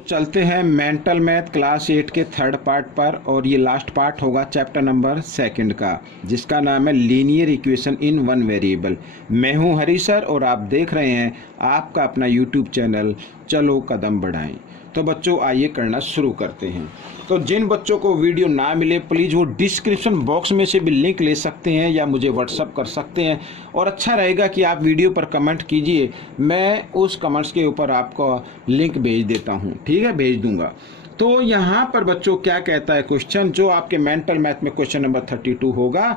तो चलते हैं मेंटल मैथ क्लास 8 के थर्ड पार्ट पर, और ये लास्ट पार्ट होगा चैप्टर नंबर 2 का, जिसका नाम है linear equation in one variable. मैं हूं हरी सर और आप देख रहे हैं आपका अपना यूट्यूब चैनल चलो कदम बढ़ाएं। तो बच्चों आइए करना शुरू करते हैं। तो जिन बच्चों को वीडियो ना मिले प्लीज़ वो डिस्क्रिप्शन बॉक्स में से भी लिंक ले सकते हैं या मुझे व्हाट्सअप कर सकते हैं, और अच्छा रहेगा कि आप वीडियो पर कमेंट कीजिए, मैं उस कमेंट्स के ऊपर आपको लिंक भेज देता हूं। ठीक है, भेज दूंगा। तो यहाँ पर बच्चों क्या कहता है क्वेश्चन, जो आपके मेंटल मैथ में क्वेश्चन नंबर 32 होगा।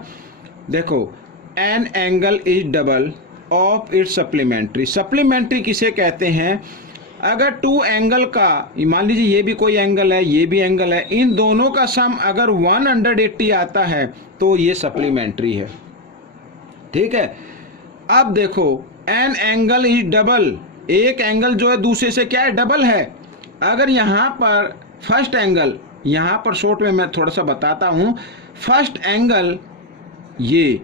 देखो, an angle is double of its supplementary. Supplementary किसे कहते हैं? अगर टू एंगल का, मान लीजिए ये भी कोई एंगल है, ये भी एंगल है, इन दोनों का सम अगर 180 आता है तो ये सप्लीमेंट्री है। ठीक है, अब देखो एन एंगल इज डबल, एक एंगल जो है दूसरे से क्या है, डबल है। अगर यहाँ पर फर्स्ट एंगल, यहाँ पर शॉर्ट में मैं थोड़ा सा बताता हूँ, फर्स्ट एंगल, ये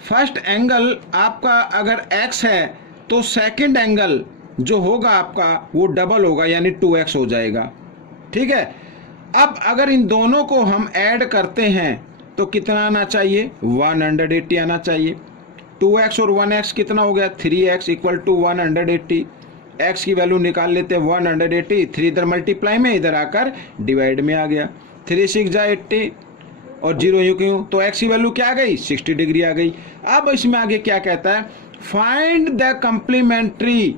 फर्स्ट एंगल आपका अगर x है तो सेकंड एंगल जो होगा आपका वो डबल होगा, यानी 2x हो जाएगा। ठीक है, अब अगर इन दोनों को हम ऐड करते हैं तो कितना आना चाहिए, 180 आना चाहिए। 2x और 1x कितना हो गया, 3x इक्वल टू 180। x की वैल्यू निकाल लेते हैं 180, 3 इधर मल्टीप्लाई में, इधर आकर डिवाइड में आ गया। 3 6 जा 80 और 0 यूं क्यों, तो x की वैल्यू क्या आ गई, 60 डिग्री आ गई। अब इसमें आगे क्या कहता है, find the complementary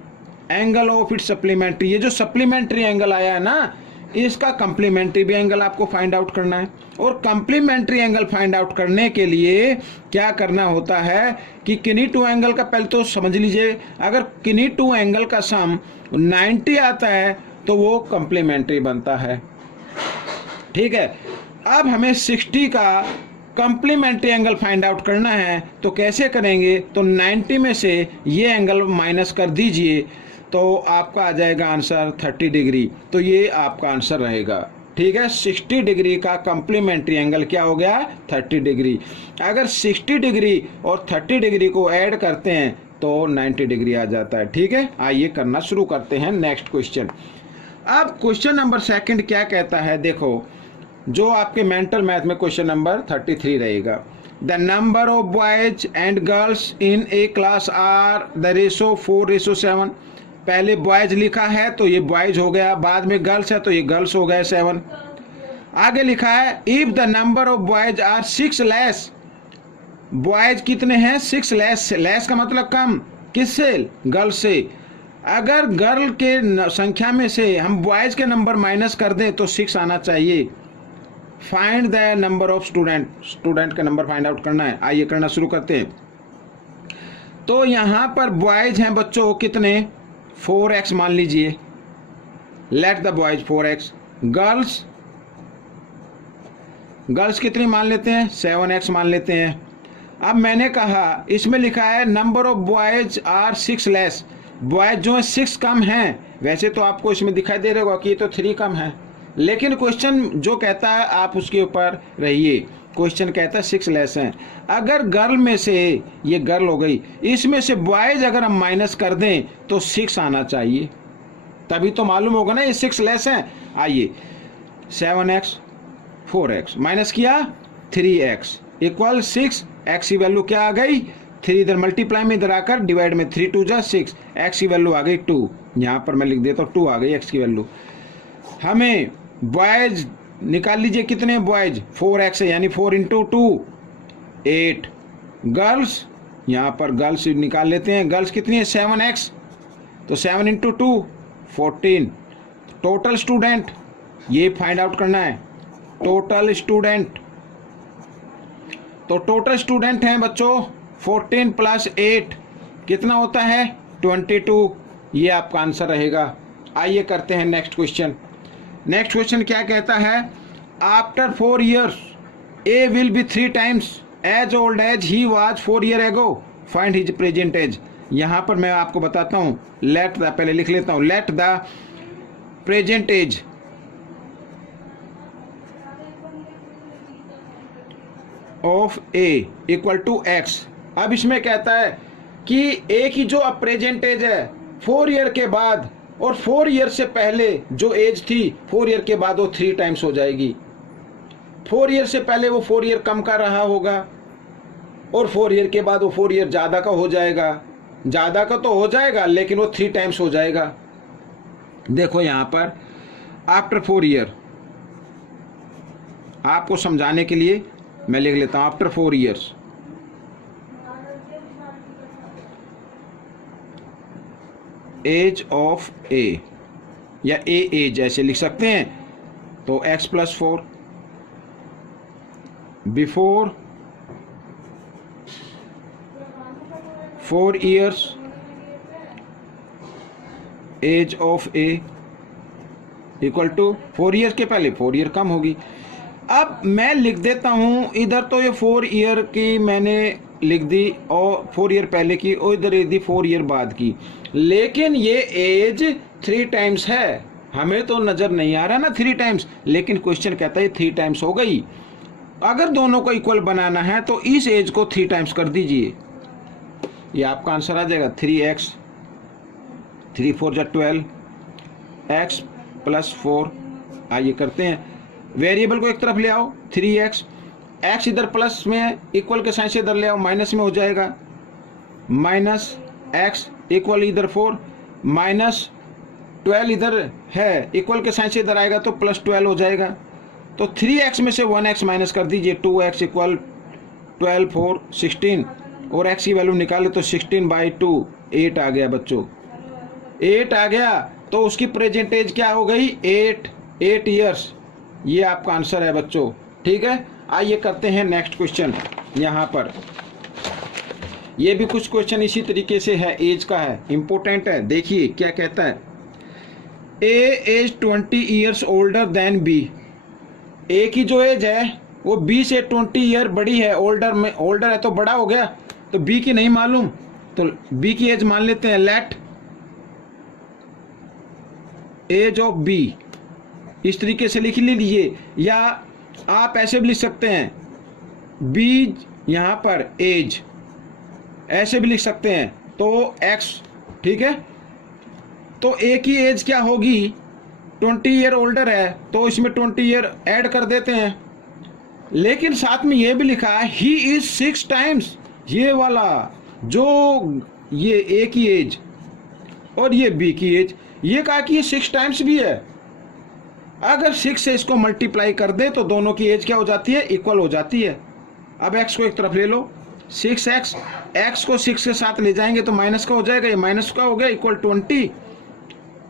angle of its supplementary. ये जो सप्लीमेंट्री एंगल आया है ना, इसका कंप्लीमेंट्री भी एंगल आपको फाइंड आउट करना है। और कंप्लीमेंट्री एंगल फाइंड आउट करने के लिए क्या करना होता है कि किन्हीं टू एंगल का, पहले तो समझ लीजिए, अगर किन्हीं टू एंगल का सम 90 आता है तो वो कंप्लीमेंट्री बनता है। ठीक है, अब हमें 60 का कंप्लीमेंट्री एंगल फाइंड आउट करना है, तो कैसे करेंगे, तो 90 में से ये एंगल माइनस कर दीजिए तो आपका आ जाएगा आंसर 30 डिग्री। तो ये आपका आंसर रहेगा। ठीक है, 60 डिग्री का कंप्लीमेंट्री एंगल क्या हो गया, 30 डिग्री। अगर 60 डिग्री और 30 डिग्री को ऐड करते हैं तो 90 डिग्री आ जाता है। ठीक है, आइए करना शुरू करते हैं नेक्स्ट क्वेश्चन। अब क्वेश्चन नंबर 2 क्या कहता है, देखो, जो आपके मेंटल मैथ में क्वेश्चन नंबर 33 रहेगा। The number of boys and girls in a class are the ratio 4:7। पहले बॉयज लिखा है तो ये बॉयज हो गया, बाद में गर्ल्स है तो ये गर्ल्स हो गया 7। आगे लिखा है if the number of boys are 6 less. Boys कितने हैं, 6 लेस। लेस का मतलब कम, किससे, गर्ल से। अगर गर्ल के संख्या में से हम बॉयज के नंबर माइनस कर दें तो 6 आना चाहिए। Find the number of student, student का नंबर फाइंड आउट करना है। आइए करना शुरू करते हैं। तो यहाँ पर बॉयज हैं बच्चों कितने, 4x मान लीजिए, let the boys 4x। Girls, girls कितनी मान लेते हैं, 7x मान लेते हैं। अब मैंने कहा इसमें लिखा है number of boys are 6 less. Boys जो है 6 कम हैं। वैसे तो आपको इसमें दिखाई दे रहा होगा कि ये तो 3 कम है, लेकिन क्वेश्चन जो कहता है आप उसके ऊपर रहिए। क्वेश्चन कहता है 6 लेस हैं। अगर गर्ल में से, ये गर्ल हो गई, इसमें से बॉयज अगर हम माइनस कर दें तो 6 आना चाहिए, तभी तो मालूम होगा ना ये 6 लेस हैं। आइए 7x 4x माइनस किया 3x इक्वल 6। x की वैल्यू क्या आ गई, 3 इधर मल्टीप्लाई में, इधर आकर डिवाइड में, 3 2 जा 6। x की वैल्यू आ गई 2, यहाँ पर मैं लिख देता हूँ 2 आ गई x की वैल्यू। हमें बॉयज निकाल लीजिए, कितने बॉयज, 4x है, यानी 4 × 2 8। गर्ल्स, यहाँ पर गर्ल्स निकाल लेते हैं, गर्ल्स कितनी है, 7x, तो 7 × 2 14। टोटल स्टूडेंट ये फाइंड आउट करना है, टोटल स्टूडेंट। तो टोटल स्टूडेंट हैं बच्चों 14 + 8 कितना होता है, 22। ये आपका आंसर रहेगा। आइए करते हैं नेक्स्ट क्वेश्चन। नेक्स्ट क्वेश्चन क्या कहता है, after 4 years A will be 3 times as old as he was 4 years ago, find his present age. यहाँ पर मैं आपको बताता हूँ, लेट द, पहले लिख लेता हूँ, let the present age of A equal to x. अब इसमें कहता है कि ए की जो अब प्रेजेंट एज है 4 year के बाद और 4 ईयर से पहले जो एज थी 4 ईयर के बाद वो 3 टाइम्स हो जाएगी। 4 ईयर से पहले वो 4 ईयर कम का रहा होगा और 4 ईयर के बाद वो 4 ईयर ज़्यादा का हो जाएगा। ज़्यादा का तो हो जाएगा लेकिन वो 3 टाइम्स हो जाएगा। देखो यहाँ पर आफ्टर 4 ईयर, आपको समझाने के लिए मैं लिख लेता हूँ आफ्टर 4 ईयर्स। एज ऑफ ए या ए एज ऐसे लिख सकते हैं। तो x + 4 before 4 years age of A equal to 4 year के पहले 4 ईयर कम होगी। अब मैं लिख देता हूँ इधर तो ये 4 ईयर की मैंने लिख दी और 4 ईयर पहले की और इधर लिख दी 4 ईयर बाद की, लेकिन ये एज 3 टाइम्स है। हमें तो नज़र नहीं आ रहा ना 3 टाइम्स, लेकिन क्वेश्चन कहता है 3 टाइम्स हो गई। अगर दोनों को इक्वल बनाना है तो इस एज को 3 टाइम्स कर दीजिए, ये आपका आंसर आ जाएगा 3x 3 4 = 12 x + 4। आइए करते हैं, वेरिएबल को एक तरफ ले आओ 3x, x इधर प्लस में है, इक्वल के साइन से इधर ले आओ माइनस में हो जाएगा, -x इक्वल इधर 4 -12 इधर है, इक्वल के साइन से इधर आएगा तो +12 हो जाएगा। तो 3x में से 1x माइनस कर दीजिए, 2x इक्वल 12 4 16 और x की वैल्यू निकाले तो 16/2 8 आ गया बच्चों। 8 आ गया तो उसकी प्रेजेंट एज क्या हो गई 8 ईयर्स। ये आपका आंसर है बच्चों, ठीक है। आइए करते हैं नेक्स्ट क्वेश्चन। यहाँ पर ये भी कुछ क्वेश्चन इसी तरीके से है, एज का है, इंपॉर्टेंट है। देखिए क्या कहता है, A age 20 years older than B. A की जो एज है वो बी से 20 ईयर बड़ी है, ओल्डर में ओल्डर है तो बड़ा हो गया, तो बी की नहीं मालूम तो बी की एज मान लेते हैं। लेट एज ऑफ बी इस तरीके से लिख लीजिए, या आप ऐसे भी लिख सकते हैं बी यहाँ पर एज ऐसे भी लिख सकते हैं, तो x, ठीक है। तो ए की एज क्या होगी 20 ईयर ओल्डर है तो इसमें 20 ईयर ऐड कर देते हैं, लेकिन साथ में ये भी लिखा है ही इज 6 टाइम्स। ये वाला जो ये ए की एज और ये बी की एज, ये कहा कि ये 6 टाइम्स भी है। अगर 6 से इसको मल्टीप्लाई कर दे तो दोनों की एज क्या हो जाती है, इक्वल हो जाती है। अब x को एक तरफ ले लो, 6x, x को 6 के साथ ले जाएंगे तो माइनस का हो जाएगा, ये माइनस का हो गया इक्वल 20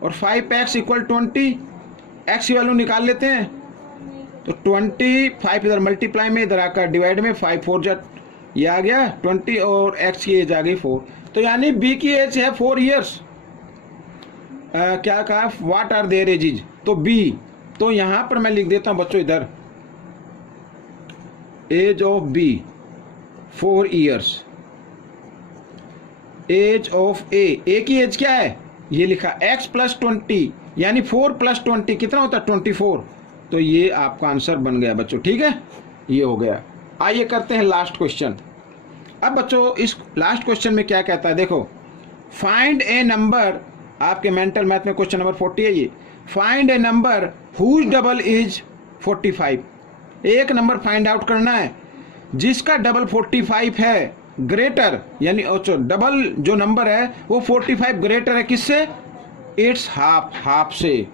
और 5x इक्वल 20। x की वैल्यू निकाल लेते हैं तो 25 इधर मल्टीप्लाई में, इधर आकर डिवाइड में, 5 4 = ये आ गया 20 और x की एज आ गई 4। तो यानी b की एज है 4 ईयर्स। क्या कहा, व्हाट आर देयर एजेज, तो b, तो यहां पर मैं लिख देता हूं बच्चों इधर age of B 4 years. Age of A की एज क्या है, ये लिखा x + 20 यानी 4 + 20 कितना होता है 24। तो ये आपका आंसर बन गया बच्चों, ठीक है, ये हो गया। आइए करते हैं लास्ट क्वेश्चन। अब बच्चों इस लास्ट क्वेश्चन में क्या कहता है, देखो फाइंड ए नंबर, आपके मेंटल मैथ में क्वेश्चन नंबर 40 है ये। Find a number whose double is 45। एक नंबर फाइंड आउट करना है जिसका डबल 45 है, ग्रेटर यानी डबल जो नंबर है वो 45 ग्रेटर है किससे, इट्स हाफ से,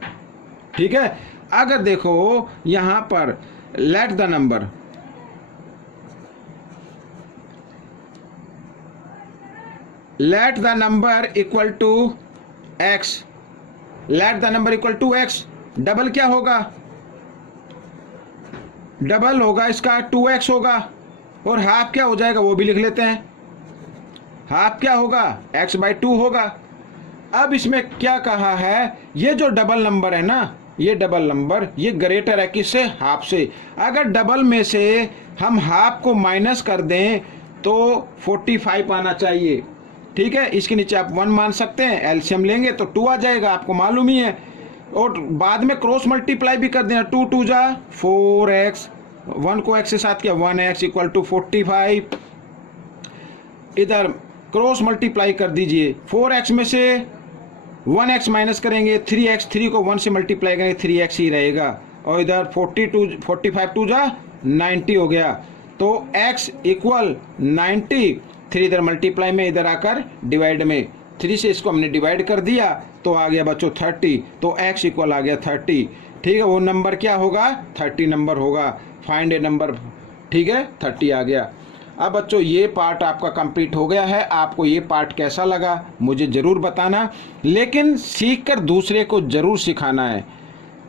ठीक है। अगर देखो यहां पर let the number equal to x, let the number equal to x, double क्या होगा, डबल होगा इसका 2x होगा, और हाफ क्या हो जाएगा वो भी लिख लेते हैं, हाफ क्या होगा x/2 होगा। अब इसमें क्या कहा है, ये जो डबल नंबर है ना, ये डबल नंबर ये ग्रेटर है किससे, हाफ से। अगर डबल में से हम हाफ को माइनस कर दें तो 45 आना चाहिए, ठीक है। इसके नीचे आप 1 मान सकते हैं, एलसीएम लेंगे तो 2 आ जाएगा, आपको मालूम ही है। और बाद में क्रॉस मल्टीप्लाई भी कर देना, 2 2 जा 4x, 1 को x के साथ किया 1x इक्वल टू 45, इधर क्रॉस मल्टीप्लाई कर दीजिए, 4x में से 1x माइनस करेंगे 3x, 3 को 1 से मल्टीप्लाई करेंगे 3x ही रहेगा, और इधर 45 टू जा 90 हो गया, तो x इक्वल 90, 3 इधर मल्टीप्लाई में, इधर आकर डिवाइड में, 3 से इसको हमने डिवाइड कर दिया तो आ गया बच्चों 30, तो x इक्वल आ गया 30। ठीक है, वो नंबर क्या होगा, 30 नंबर होगा। फाइंड ए नंबर, ठीक है, 30 आ गया। अब बच्चों ये पार्ट आपका कंप्लीट हो गया है। आपको ये पार्ट कैसा लगा मुझे ज़रूर बताना, लेकिन सीखकर दूसरे को ज़रूर सिखाना है।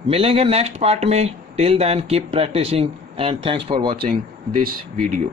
मिलेंगे नेक्स्ट पार्ट में। Till then keep practising and thanks for watching this video.